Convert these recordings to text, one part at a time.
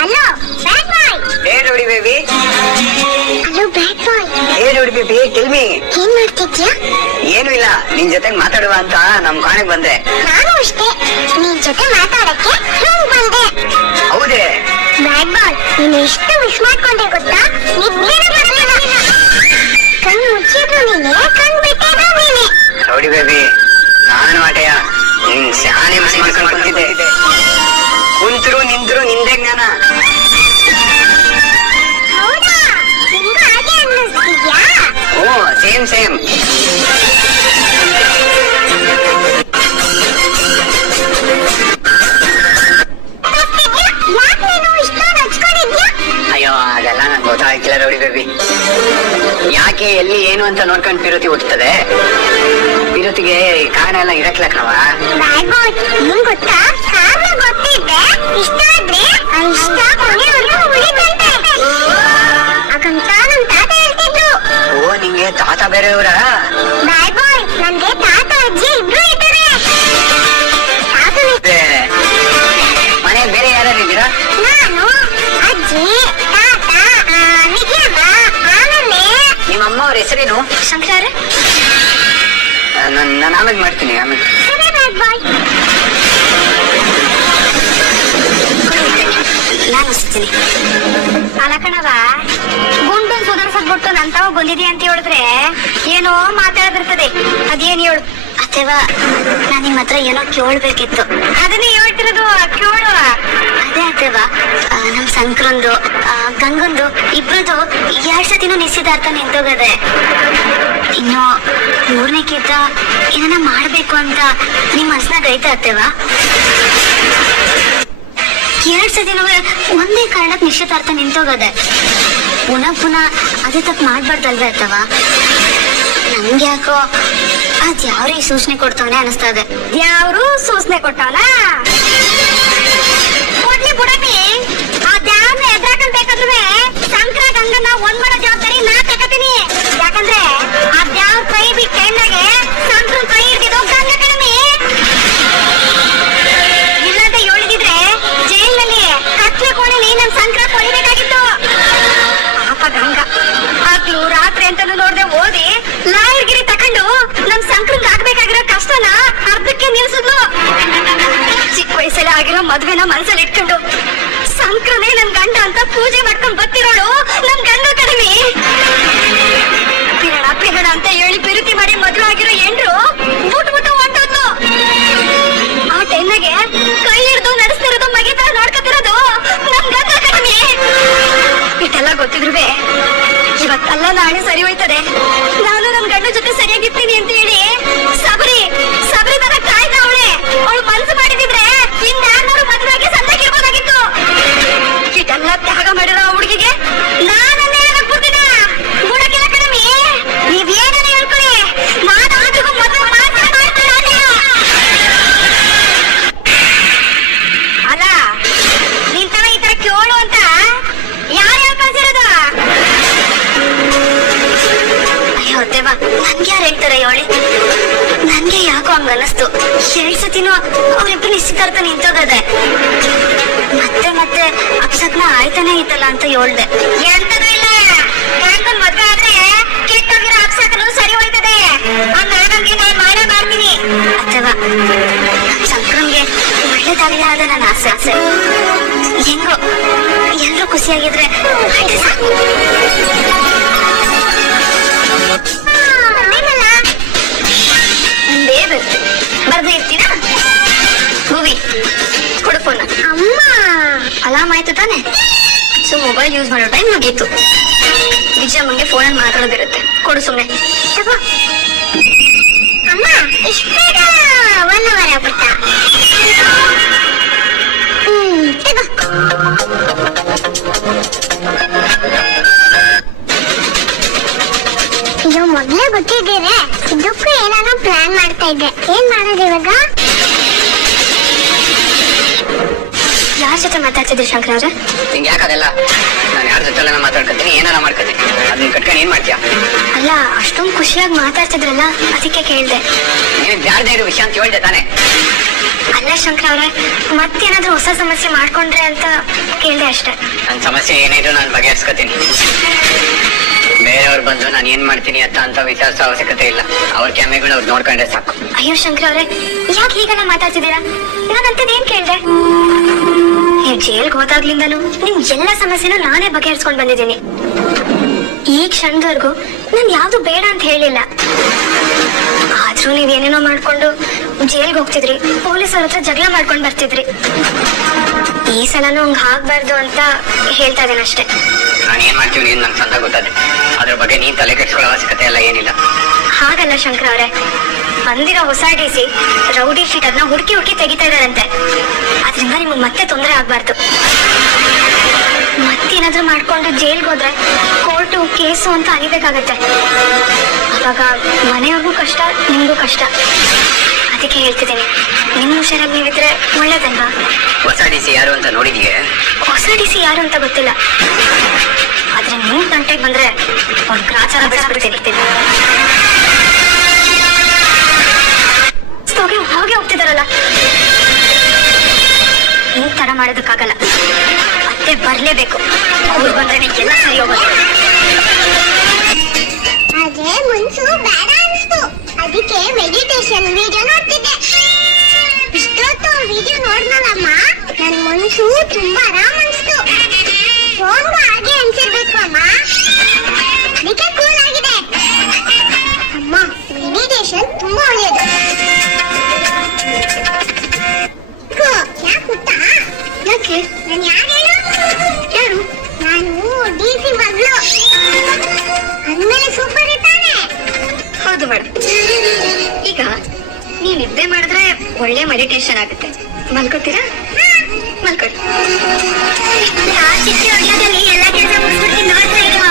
Hello ಬ್ಯಾಡ್ ಬಾಯ್. ಹೇ ನೋಡಿ baby. Hello ಬ್ಯಾಡ್ ಬಾಯ್. ಹೇ ನೋಡಿ baby, tell me. ಏನ್ ಮಾಡ್ತಿದ್ಯಾ? ಏನು ಇಲ್ಲ, ನಿನ್ ಜೊತೆ ಮಾತಾಡುವ ಅಂತ ನಮ್ ಕಾಣಕ್ ಬಂದೆ. ನಾನು ಅಷ್ಟೇ, ನಿನ್ ಜೊತೆ ಮಾತಾಡಕ್ಕೆ ಬಂದೆ. ಹೌದೇ? ಬ್ಯಾಡ್ ಬಾಯ್, ನೀನು ಎಷ್ಟು ಮಿಸ್ ಮಾಡ್ಕೊಂಡೆ ಗೊತ್ತಾ? ನಿದ್ರೆನೇ ಬರ್ಲಿಲ್ಲ. ಕಣ್ಣು ಮುಚ್ಚಿದ್ರು ನೀನೆ, ಕಣ್ ಬಿಟ್ಟಿದ್ರು ನೀನೆ. ನೋಡಿ ಬೇಬಿ, ನಾನು ಆಟೆಯ ನಿನ್ ಶಾನೆ ಮನೆ ಮಾಡ್ಕೊಂಡು ಕುಂತಿದ್ದೆ. ಕುಂತರು ನಿಂತರು ನಿಂದೆ ಜ್ಞಾನ. ಹೌದಾ? ನಿಂಗೂ ಹಾಗೆ ಅನ್ನಿಸ್ತಿದ್ಯಾ? ಓ ಸೇಮ್ ಸೇಮ್. ಯಾಕೆ ನೀನು ಇಷ್ಟೊಂದು ಹಚ್ಕೊಂಡಿದ್ಯಾ? ಅಯ್ಯೋ ಅದೆಲ್ಲ ನಂಗೆ ಗೊತ್ತಾಗ್ತಿಲ್ಲ ನೋಡಿ ಬೇಬಿ. ಯಾಕೆ ಎಲ್ಲಿ ಏನು ಅಂತ ನೋಡ್ಕೊಂಡು ಪಿರುತಿ ಹುಟ್ಟುತ್ತದೆ. ಪಿರುತಿಗೆ ಕಾರಣ ಎಲ್ಲ ಇರಕ್ಲಕ್ಕವ. ಬ್ಯಾಡ್ ಬಾಯ್, ನಿಂಗ್ ಗೊತ್ತಾ? ಕಾರಣ ಗೊತ್ತಿದ್ದೆ ಇಷ್ಟ ಆದ್ರೆ ಆ ಇಷ್ಟ ಕೊನೆವರೆಗೂ ಉಳಿದಂತೆ. ಹಾಗಂತ ನಮ್ ತಾತ ಹೇಳ್ತಿದ್ರು. ಓ ನಿಂಗೆ ತಾತ ಬೇರೆಯವರ? ಬ್ಯಾಡ್ ಬಾಯ್, ನನ್ಗೆ ತಾತ ಅಜ್ಜಿ ಇಬ್ರು ಇದ್ದಾರೆ. ಮನೆ ಬೇರೆ ಯಾರು ಇದ್ದೀರಾ? ನಾನು, ಅಜ್ಜಿ, ತಾತ, ನಿಜಮ್ಮ, ಆಮೇಲೆ ನಿಮ್ಮಮ್ಮ ಅವ್ರ ಹೆಸರೇನು? ಶಂಕರ. ನಾನು ಆಮೇಲೆ ಮಾಡ್ತೀನಿ. ಆಮೇಲೆ ಸರಿ ಬ್ಯಾಡ್ ಬಾಯ್. ನಾನು ಅನಿಸ್ತೀನಿ ಅಲ್ಲ ಕಣವ, ಗುಂಡನ್ ಸುಧಾರ್ಸದ್ ಬಿಟ್ಟು ನಂತವ ಬಂದಿದೆ ಅಂತ ಹೇಳಿದ್ರೆ ಏನೋ ಮಾತಾಡ್ತಿರ್ತದೆ. ಅದೇನ್ ಹೇಳು ಅಥವಾ ನಾನ್ ನಿಮ್ಮ ಹತ್ರ ಏನೋ ಕೇಳ್ಬೇಕಿತ್ತು. ಅದನ್ನೇ ಹೇಳ್ತಿರೋದು, ಕೇಳು. ಅದೇ ಅಥವಾ ನಮ್ ಸಂಕ್ರಂದು ಗಂಗಂದು ಇಬ್ರದು 2 ಸತಿನೂ ನಿಶ್ಚಿತಾರ್ಥ ನಿಂತೋಗದೆ. ಇನ್ನು 3ನೇಕಿಂತ ಏನನ್ನ ಮಾಡ್ಬೇಕು ಅಂತ ನಿಮ್ ಮನ್ಸ್ನಾಗ ಐತೆ ಅತ್ತೇವಾ? 2 ಸತಿನೂ ಒಂದೇ ಕಾರಣಕ್ಕೆ ನಿಶ್ಚಿತಾರ್ಥ ನಿಂತೋಗದೆ. ಪುನಃ ಅದೇ ತಪ್ಪು ಮಾಡ್ಬಾರ್ದಲ್ವೇ ಅಥವಾ? ನಂಗೆ ಯಾಕೋ ಅದ್ಯಾವ್ರು ಈ ಸೂಚನೆ ಕೊಡ್ತಾವನೆ ಅನಿಸ್ತದೆ. ಯಾವ್ರು ಸೂಚನೆ ಕೊಟ್ಟವನ? ಕೊಡ್ಲಿ ಬಿಡಮಿ, ಅದ್ಯಾವ್ನ ಎದುರಾಕಂಬೇಕಾದ್ರೆ ಸಂಕ್ರ ಗಂಗನ ಒಂದ್ ಮಾಡೋ ಜವಾಬ್ದಾರಿ ನಾ ತಗೋತೀನಿ. ಯಾಕಂದ್ರೆ ಅದ್ಯಾವ್ ಕೈ ಬಿಟ್ಟ ಟೈಮ್ನಾಗೆ ಸಂಕ್ರನ್ ಕೈ ಹಿಡಿದಿದ್ದು ಗಂಗ ಕಡಿಮೆ. ಇಲ್ಲಂತ ಹೇಳಿದಿದ್ರೆ ಜೈಲ್ನಲ್ಲಿ ಕತ್ಲೆ ಕೋಣೆಲಿ ನಮ್ ಸಂಕ್ರ ಕೊಳಿಬೇಕಾಗಿತ್ತು. ಪಾಪ ಗಂಗ ಹಗ್ಲು ರಾತ್ರಿ ಅಂತಾನು ನೋಡ್ದೆ ಓದಿ ಲಾಯರ್ಗಿರಿ ತಕೊಂಡು ನಮ್ ಸಂಕ್ರಂಗ್ ಆಗ್ಬೇಕಾಗಿರೋ ಕಷ್ಟನ ಅರ್ಧಕ್ಕೆ ನಿಲ್ಸಿದ್ಲು. ಚಿಕ್ಕ ವಯಸ್ಸಲ್ಲಿ ಆಗಿರೋ ಮದ್ವೆನ ಮನ್ಸಲ್ಲಿ ಇಟ್ಕೊಂಡು ಸಂಕ್ರನೇ ನನ್ ಗಂಡ ಅಂತ ಪೂಜೆ ಮಾಡ್ಕೊಂಡ್ ಬರ್ತಿರೋಳು ನಮ್ ಗಂಡ ಕಡಿಮೆ. ಪಿರಣ ಅಂತ ಹೇಳಿ ಪಿರುತಿ ಮಾಡಿ ಮದ್ವೆ ಆಗಿರೋ ಹೆಂಡ್ರು ಬಿಟ್ಬಿಟ್ಟು ಹೊಂಟೋದ್ಲು. ಆ ಟೈಮ್ನಾಗೆ ಕೈ ಹಿಡ್ದು ನಡೆಸ್ತಿರೋದು ಮಗಿತರ ನೋಡ್ಕೊತಿರೋದು ನಮ್ ಗಂಡ ಕಡಿಮೆ. ಇಷ್ಟೆಲ್ಲ ಗೊತ್ತಿದ್ರುವೆ ಇವತ್ತಲ್ಲ ನಾಳೆ ಸರಿ ಹೋಯ್ತದೆ, ನಾನು ನಮ್ ಗಂಡ ಜೊತೆ ಸರಿಯಾಗಿರ್ತೀನಿ ಅಂತ ಹೇಳಿ ಸಬರಿ ತರ ಕಾಯ್ದ ಅವಳೆ. ಅವಳು ಮನ್ಸು ಮಾಡಿದಿದ್ರೆ ಇನ್ಯಾರು ಮದುವೆಗೆ ಸಂದಾಗಿರ್ಬೋದಾಗಿತ್ತು. ಇಷ್ಟೆಲ್ಲ ತ್ಯಾಗ ಮಾಡಿರೋ ಆ ಹುಡುಗಿಗೆ ನಾನನ್ನೇ ಹೇಳಕ್ ಬಿಡ್ತೀನ. ಗುಣಕ್ಕೆಲ್ಲ ಕಡಿಮೆ, ನೀವೇನ ಹೇಳ್ಕೊಳ್ಳಿ, ನಾನು ಆದ್ರಿಗೂ ಮದುವೆ ಮಾಡ್ತೀನಿ. ಅಲ್ಲ ನಿಂತವ ಈ ತರ ಕೇಳು ಅಂತ ಯಾರು ಕಳ್ಸಿರೋದು? ಅಯ್ಯೋ ದೇವಾ, ನನ್ಗೆ ಯಾರು ಹೇಳ್ತಾರೆ ಹೇಳಿ? ನನ್ಗೆ ಯಾಕೋ ಹಂಗ ಅನಿಸ್ತು. 2 ಸತಿನೂ ಅವ್ರಿಬ್ರು ನಿಶ್ಚಿತಾರ್ಥ ನಿಂತೋಗದೆ. ಮತ್ತೆ ಅಪ್ಸತ್ನ ಆಯ್ತಾನೆ ಐತಲ್ಲ ಅಂತ ಹೇಳ್ದೆ. ಎಂತದೂ ಇಲ್ಲ, ಗಂಗನ್ ಮದ್ವೆ ಆದ್ರೆ ಕೆಟ್ಟೋಗಿರೋ ಅಪ್ಸತ್ನು ಸರಿ ಹೋಯ್ತದೆ. ನಾನಂಗೆ ನಾನು ಮಾಡೇ ಮಾಡ್ತೀನಿ. ಅಥವಾ ಸಂಕ್ರಮ್ಗೆ ಒಳ್ಳೇದಾಗಲಿ ಆದ ನನ್ನ ಆಸೆ. ಹೆಂಗೋ ಎಲ್ರೂ ಖುಷಿಯಾಗಿದ್ರೆ ಸಾಕು. ಬರ್ದೇ ಇರ್ತೀರಾ? ಮೂವಿ ಕೊಡು ಫೋನ್. ಅಮ್ಮ ಅಲಾಮ್ ಆಯ್ತು ತಾನೆ? ಸೊ ಮೊಬೈಲ್ ಯೂಸ್ ಮಾಡೋ ಟೈಮ್ ಮುಗೀತು. ವಿಜಯಮ್ಮಂಗೆ ಫೋನಲ್ಲಿ ಮಾತಾಡೋದಿರುತ್ತೆ. ಕೊಡು ಸುಮ್ನೆ. ಅಮ್ಮ ಇಷ್ಟ 1 ಅವರ್ ಆಗ್ಬಿಟ್ಟ. ಇದು ಮೊದ್ಲೇ ಗೊತ್ತಿದ್ದೀರಾ? ಇದಕ್ಕೂ ಏನಾದ್ರು ಪ್ಲಾನ್ ಮಾಡ್ತಾ ಇದ್ದೆ. ಏನ್ ಮಾಡೋದು ಇವಾಗ? ಯಾರ ಜೊತೆ ಮಾತಾಡ್ತಿದ್ರಿ ಶಂಕರ ಅವ್ರೆ? ನಿಂಗೆ ಯಾಕದೆಲ್ಲ? ನಾನು ಯಾರ ಜೊತೆ ಮಾತಾಡ್ಕೊತೀನಿ, ಏನಾರ ಮಾಡ್ಕೊತೀನಿ. ಅದನ್ನ ಕಟ್ಕೊಂಡು ಏನ್ ಮಾಡ್ತೀಯ? ಅಲ್ಲ, ಅಷ್ಟೊಂದು ಖುಷಿಯಾಗಿ ಮಾತಾಡ್ತಿದ್ರಲ್ಲ, ಅದಕ್ಕೆ ಕೇಳ್ದೆ. ನೀನು ಯಾರ್ದೇ ಇರೋ ವಿಷಯ ಅಂತ ಹೇಳ್ದೆ ತಾನೆ? ಅಲ್ಲ ಶಂಕರ ಅವ್ರೆ, ಮತ್ತೇನಾದ್ರೂ ಹೊಸ ಸಮಸ್ಯೆ ಮಾಡ್ಕೊಂಡ್ರೆ ಅಂತ ಕೇಳ್ದೆ ಅಷ್ಟೇ. ನನ್ ಸಮಸ್ಯೆ ಏನಿದ್ರು ನಾನು ಬಗೆಹರಿಸ್ಕೊತೀನಿ. ಬೇರೆಯವ್ರು ಬಂದು ನಾನು ಏನ್ ಮಾಡ್ತೀನಿ ಅಂತ ವಿಚಾರಿಸೋ ಅವಶ್ಯಕತೆ ಇಲ್ಲ. ಅವ್ರ ಕ್ಯಾಮೆಗಳು ಅವ್ರು ನೋಡ್ಕೊಂಡ್ರೆ ಸಾಕು. ಅಯ್ಯೋ ಶಂಕರ ಅವ್ರೆ, ಯಾಕೆ ಹೀಗೆಲ್ಲ ಮಾತಾಡ್ತಿದ್ದೀರಾ? ನಾನಂತದ್ ಏನ್ ಕೇಳ್ದೆ? ನೀವ್ ಜೈಲ್ಗೆ ಹೋದಾಗ್ಲಿಂದನು ನಿಮ್ ಎಲ್ಲ ಸಮಸ್ಯೆನೂ ನಾನೇ ಬಗೆಹರಿಸ್ಕೊಂಡ್ ಬಂದಿದ್ದೀನಿ. ಈ ಕ್ಷಣದವರೆಗೂ ನಾನ್ ಯಾವ್ದು ಬೇಡ ಅಂತ ಹೇಳಿಲ್ಲ. ಆದ್ರೂ ನೀವ್ ಏನೇನೋ ಮಾಡ್ಕೊಂಡು ಜೈಲ್ಗೆ ಹೋಗ್ತಿದ್ರಿ, ಪೊಲೀಸರ ಹತ್ರ ಜಗಳ ಮಾಡ್ಕೊಂಡ್ ಬರ್ತಿದ್ರಿ. ಈ ಸಲನೂ ಹಂಗ ಆಗ್ಬಾರ್ದು ಅಂತ ಹೇಳ್ತಾ ಇದ್ದೇನೆ ಅಷ್ಟೇ. ನಾನು ಏನ್ ಮಾಡ್ತೀವಿ ನೀನ್ ನಂಗೆ ಚಂದ ಗೊತ್ತದೆ. ಅದ್ರ ಬಗ್ಗೆ ನೀನ್ ತಲೆ ಕೆಡ್ಸ್ಕೊಳ್ಳೋ ಅವಶ್ಯಕತೆ ಎಲ್ಲ ಏನಿಲ್ಲ. ಹಾಗಲ್ಲ ಶಂಕರ ಅವ್ರೆ, ಬಂದಿರೋ ಹೊಸ ಡಿಸಿ ರೌಡಿ ಶೀಟ್ ಅದನ್ನ ಹುಡುಕಿ ತೆಗಿತಾ ಇದಾರಂತೆ. ಅದ್ರಿಂದ ನಿಮ್ಗೆ ಮತ್ತೆ ತೊಂದರೆ ಆಗ್ಬಾರ್ದು. ಮತ್ತೇನಾದ್ರೂ ಮಾಡ್ಕೊಂಡು ಜೈಲ್ಗೆ ಹೋದ್ರೆ ಕೋರ್ಟು ಕೇಸು ಅಂತ ಅಲಿಬೇಕಾಗತ್ತೆ. ಅವಾಗ ಮನೆಯವ್ರಿಗೂ ಕಷ್ಟ, ನಿಮ್ಗೂ ಕಷ್ಟ. ಅದಕ್ಕೆ ಹೇಳ್ತಿದ್ದೀನಿ, ನಿಮ್ ಹುಷಾರಾಗಿ ನೀವಿದ್ರೆ ಒಳ್ಳೇದಲ್ವಾ? ಹೊಸ ಡಿಸಿ ಯಾರು ಅಂತ ನೋಡಿದೀಯ? ಹೊಸ ಡಿಸಿ ಯಾರು ಅಂತ ಗೊತ್ತಿಲ್ಲ, ಆದ್ರೆ ನಿಮ್ ಗಂಟೆಗೆ ಬಂದ್ರೆ ಅವ್ರ ಗ್ರಾಚಾರ ಬಿಡ್ತಿರ್ತೀನಿ. ಹೋಗಿ ಹೋಗ್ತಿದಾರಲ್ಲ, ಈ ತರ ಮಾಡೋದಕ್ಕಾಗಲ್ಲ. ಮತ್ತೆ ಬರ್ಲೇಬೇಕು. ಅವ್ರು ಬಂದ್ರೆ ಎಲ್ಲ ಸರಿ ಹೋಗೋದು. ಆದ್ರೆ ಮುನ್ಸು ಬೇಡ ಅನ್ಸ್ತು, ಅದಕ್ಕೆ ಮೆಡಿಟೇಷನ್ ವಿಡಿಯೋ ನೋಡ್ತಿದ್ದೆ. ಇಷ್ಟೊತ್ತು ವಿಡಿಯೋ ನೋಡ್ನಲ್ಲಮ್ಮ, ನನ್ ಮನ್ಸು ತುಂಬಾ ಆರಾಮ್ ಅನ್ಸ್ತು. ಫೋನ್ಗೂ ಹಾಗೆ ಅನ್ಸಿರ್ಬೇಕು ಅಮ್ಮ, ಅದಕ್ಕೆ ಕೂಲ್ ಆಗಿದೆ. ಅಮ್ಮ, ಮೆಡಿಟೇಷನ್ ತುಂಬಾ ಒಳ್ಳೆಯದು. ಯಾಕೆ ಗೊತ್ತಾ? ಯಾಕೆ? ನಾನು ಯಾರು ಹೇಳು? ಯಾರು? ನಾನು ಡಿಸಿ ಮಗಳು ಅಂದ್ಮೇಲೆ ಸೂಪರ್ ಇದ್ದಾನೆ. ಹೌದು ಮೇಡಮ್. ಈಗ ನೀವ್ ನಿದ್ದೆ ಮಾಡಿದ್ರೆ ಒಳ್ಳೆ ಮೆಡಿಟೇಷನ್ ಆಗುತ್ತೆ. ಮಲ್ಕೋತೀರಾ? ಮಲ್ಕೊಳ್ಳಿ. ಎಲ್ಲ ಕೆಲಸ ಮುಗಿಸ್ಬಿಡ್ತೀನಿ, ನೋಡ್ತಾ ಇರುವ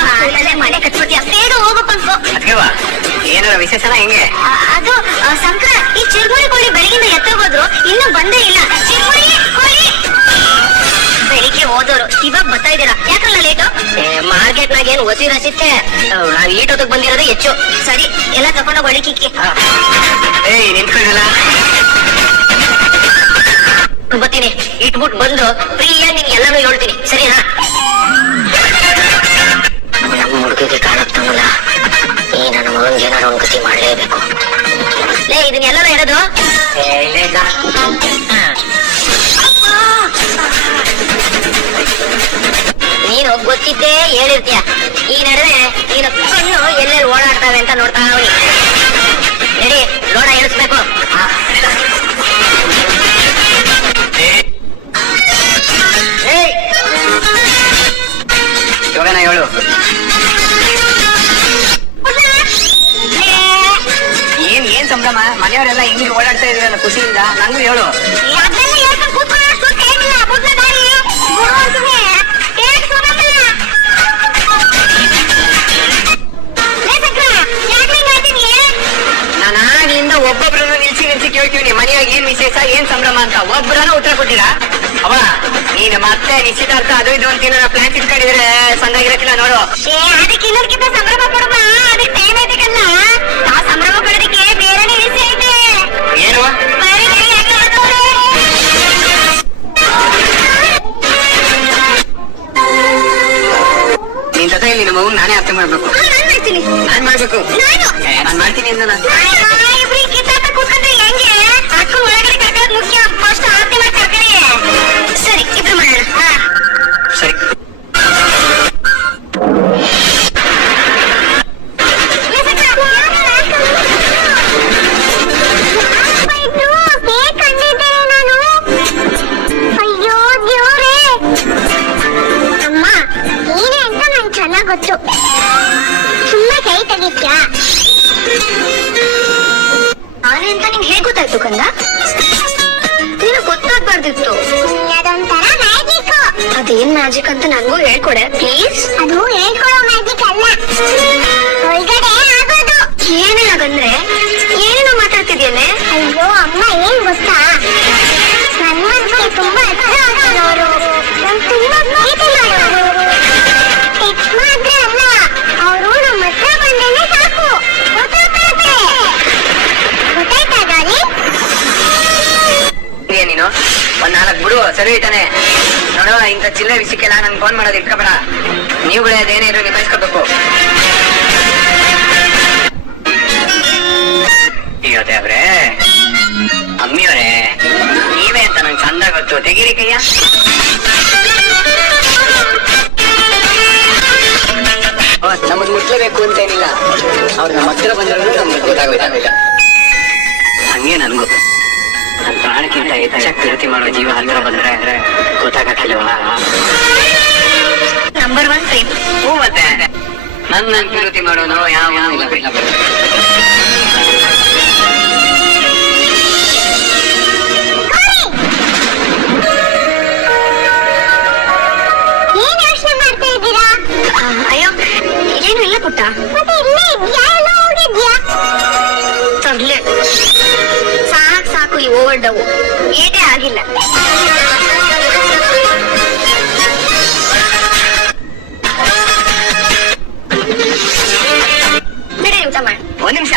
ಮನೆ ಕಟ್ಬಿಡ್ತೀಯ, ಬೇಗ ಹೋಗಪ್ಪ. ಅದ್ಕೆವಾ ಏನಾರ ವಿಶೇಷನ ಹೆಂಗೆ? ಅದು ಸಂಕ್ರ, ಈ ಚಿರ್ಮುರಿ ಕೋಳಿ ಬೆಳಗಿಂದ ಎತ್ತೋಗೋದ್ರು ಇನ್ನೂ ಬಂದೇ ಇಲ್ಲ. ಚಿರ್ಮುರಿ ಕೋಳಿ ಬೆಳಿಗ್ಗೆ ಹೋದವರು ಇವಾಗ ಬರ್ತಾ ಇದ್ದೀರಾ, ಯಾಕಲ್ಲ ಲೇಟು? ಮಾರ್ಕೆಟ್ ನಾಗ ಏನು ಹೊಸಿ ರಸಿತ್ತೆ, ನಾವ್ ಈಟೋದಕ್ ಬಂದಿರೋದೇ ಹೆಚ್ಚು. ಸರಿ, ಎಲ್ಲ ತಗೊಂಡೋಗಿ ಒಳಕಿಕ್ಕಿ. ಏಯ್ ನಿಂತ್ಕೊಳ್ಳಲ್ಲ. ಬರ್ತೀನಿ, ಇಟ್ಬಿಟ್ಟು ಬಂದು ಫ್ರೀಯಾಗಿ ನೀನ್ ಎಲ್ಲಾನು ಹೇಳ್ತೀನಿ, ಸರಿನಾ? ನಮ್ಮ ಹುಡುಗಿಗೆ ಕಾಣಕ್ತಂಗಲ್ಲ, ಈ ನನ್ನ ಮಗನ್ಗೆ ಏನಾರು ಒಂದ್ ಗತಿ ಮಾಡ್ಲೇಬೇಕು. ಲೇ, ಇದನ್ನೆಲ್ಲ ಇರೋದು ನೀನು ಗೊತ್ತಿದ್ದೇ ಹೇಳಿರ್ತೀಯ. ಈ ನಡುವೆ ನೀನು ಕಣ್ಣು ಎಲ್ಲೆಲ್ಲಿ ಓಡಾಡ್ತಾವೆ ಅಂತ ನೋಡ್ತಾ ಹೋಗಿ. ನಡಿ, ಲೋಡ ಇಳಿಸ್ಬೇಕು. ಇವಾಗ ಹೇಳು, ಏನ್ ಸಂಭ್ರಮ? ಮನೆಯವರೆಲ್ಲ ಹಿಂಗೆ ಓಡಾಡ್ತಾ ಇದೀರಲ್ಲ ಖುಷಿಯಿಂದ, ನಂಗೂ ಹೇಳು. ನಾನಾಗ್ಲಿಂದ ಒಬ್ಬೊಬ್ರನ್ನ ನಿಲ್ಸಿ ಕೇಳ್ತೀವಿ ಮನೆಯಾಗ ಏನ್ ವಿಶೇಷ, ಏನ್ ಸಂಭ್ರಮ ಅಂತ. ಒಬ್ಬರನ್ನ ಉತ್ತರ ಕೊಟ್ಟಿರಾ? ಅವ ನೀನು ಮತ್ತೆ ನಿಶ್ಚಿತಾರ್ಥ ಅದು ಇದು ಅಂತ ಏನಾರ ಪ್ಲಾನ್ ಇಟ್ಕೊಂಡಿದ್ರೆ ಸಂದಾಗಿರಕ್ಕಿಲ್ಲ ನೋಡು. ಅದಕ್ಕೆ ಇನ್ನೊಂದಕ್ಕಿಂತ ಸಂಭ್ರಮ ಪಡಮ್ಮ, ಅದಕ್ಕೆ ಟೈಮ್ ಐತಲ್ಲ. ಆ ಸಂಭ್ರಮ ಪಡೋದಕ್ಕೆ ಬೇರೆನೇ ವಿಷಯ ಐತೆ. ಏನು? ನಿನ್ ಜೊತೆ ನಿನ್ನ ಮಗು ನಾನೇ ಅರ್ಥ ಮಾಡ್ಬೇಕು. ನಾನ್ ಮಾಡ್ಬೇಕು. ನಾನ್ ಮಾಡ್ತೀನಿ ಅಂದ ನಾನು. ಅಕ್ಕ ಒಳಗಡೆ ಕರ್ಕೊಳ್ಳೋದು ಮುಖ್ಯ. ಫಸ್ಟ್ ಆರತಿ ಮಾಡಿ ಕರ್ಕೊಳ್ಳಿ. ಸರಿ, ಇಬ್ರು ಮಾಡೋಣ. ಸರಿ. ಗೊತ್ತು, ಸುಮ್ಮನೆ ಕೈ ತೆಗಿತ್ಯಾ? ಆನೆ ಅಂತ ನಿಂಗೆ ಹೇಗೆ ಗೊತ್ತಾಯ್ತು ಕಂದ? ನೀನು ಗೊತ್ತಾಗ್ಬಾರ್ದಿತ್ತು. ಅದೊಂಥರ ಮ್ಯಾಜಿಕ್. ಅದೇನ್ ಮ್ಯಾಜಿಕ್ ಅಂತ ನಂಗೂ ಹೇಳ್ಕೊಡೆ ಪ್ಲೀಸ್. ಅದು ಹೇಳ್ಕೊಡೋ ಮ್ಯಾಜಿಕ್ ಅಲ್ಲ, ಒಳಗಡೆ ಆಗೋದು. ಏನೇನಾಗಂದ್ರೆ ಏನೇನೋ ಮಾತಾಡ್ತಿದ್ಯೇನೆ? ಅಯ್ಯೋ ಅಮ್ಮ, ಏನ್ ಗೊತ್ತಾ, ನನ್ನ ಮನ್ಸಿಗೆ ತುಂಬಾ ಹತ್ರ ಆಗ್ತಿರೋರು, ನನ್ ತುಂಬಾ ಪ್ರೀತಿ ಮಾಡೋರು. ಟೆಕ್ಸ್ಟ್ ಮಾತ್ರ ಅಲ್ಲ, ಅವರು ನಮ್ಮ ಹತ್ರ ಬಂದೇನೆ ಸಾಕು, ಗೊತ್ತಾಗ್ತದೆ. ಗೊತ್ತಾಯ್ತಾ ಗಾಲಿ? ನೀನು ಒಂದ್ 4 ಬಿಡು, ಸರಿ ಐತಾನೆ ನೋಡ. ನೋಡು ಇಂಥ ಚಿಲ್ಲರೆ ವಿಷಯಕ್ಕೆಲ್ಲ ನನ್ ಫೋನ್ ಮಾಡೋದು ಇಟ್ಕೊಬೇಡ. ನೀವುಗಳೇ ಅದೇನೇ ಇದ್ರು ನಿಭಾಯಿಸ್ಕೋಬೇಕು. ಅಯ್ಯೋ ದೇವ್ರೆ, ಅಮ್ಮಿಯವರೇ, ನೀವೇ ಅಂತ ನಂಗೆ ಚಂದ ಗೊತ್ತು. ತೆಗೀರಿ ಕೈಯ. ನಮಗ್ ಮುಟ್ಲೇಬೇಕು ಅಂತೇನಿಲ್ಲ. ಅವ್ರು ನಮ್ಮ ಹತ್ರ ಬಂದ್ರು ನಮ್ಗೆ ಗೊತ್ತಾಗೋಯ್ತಾ. ಹಂಗೆ ನನ್ಗೂ ನನ್ ಪ್ರಾಣಕ್ಕಿಂತ ಹೆಚ್ಚಾಗಿ ಪ್ರೀತಿ ಮಾಡೋ ಜೀವ ಹತ್ರ ಬಂದ್ರೆ ಗೊತ್ತಾಗಕ್ಕಿಲ್ವಾ? ನಂಬರ್ 1 ಪ್ರೇಮ್. ಹೂ ಮತ್ತೆ ನನ್ ಪ್ರೀತಿ ಮಾಡೋನು ಯಾವ ಇಲ್ಲ ಬಿಡ. ಏನ್ ಯೋಚನೆ ಮಾಡ್ತಾ ಇದ್ದೀರಾ? ಅಯ್ಯೋ ಏನು ಇಲ್ಲ ಪುಟ್ಟ. ಮತ್ತೆ ಇಲ್ಲೇ ಇದ್ಯಾ ಎಲ್ಲ ಹೋಗಿದ್ಯಾ? ತರ್ಲೆ ಸಾಕು ಈ ಓವರ್ ಡವ್ ಏನೇ ಆಗಿಲ್ಲ. ಬಿಡಿ ಊಟ ಮಾಡಿ. ಒಂದ್ ನಿಮಿಷ.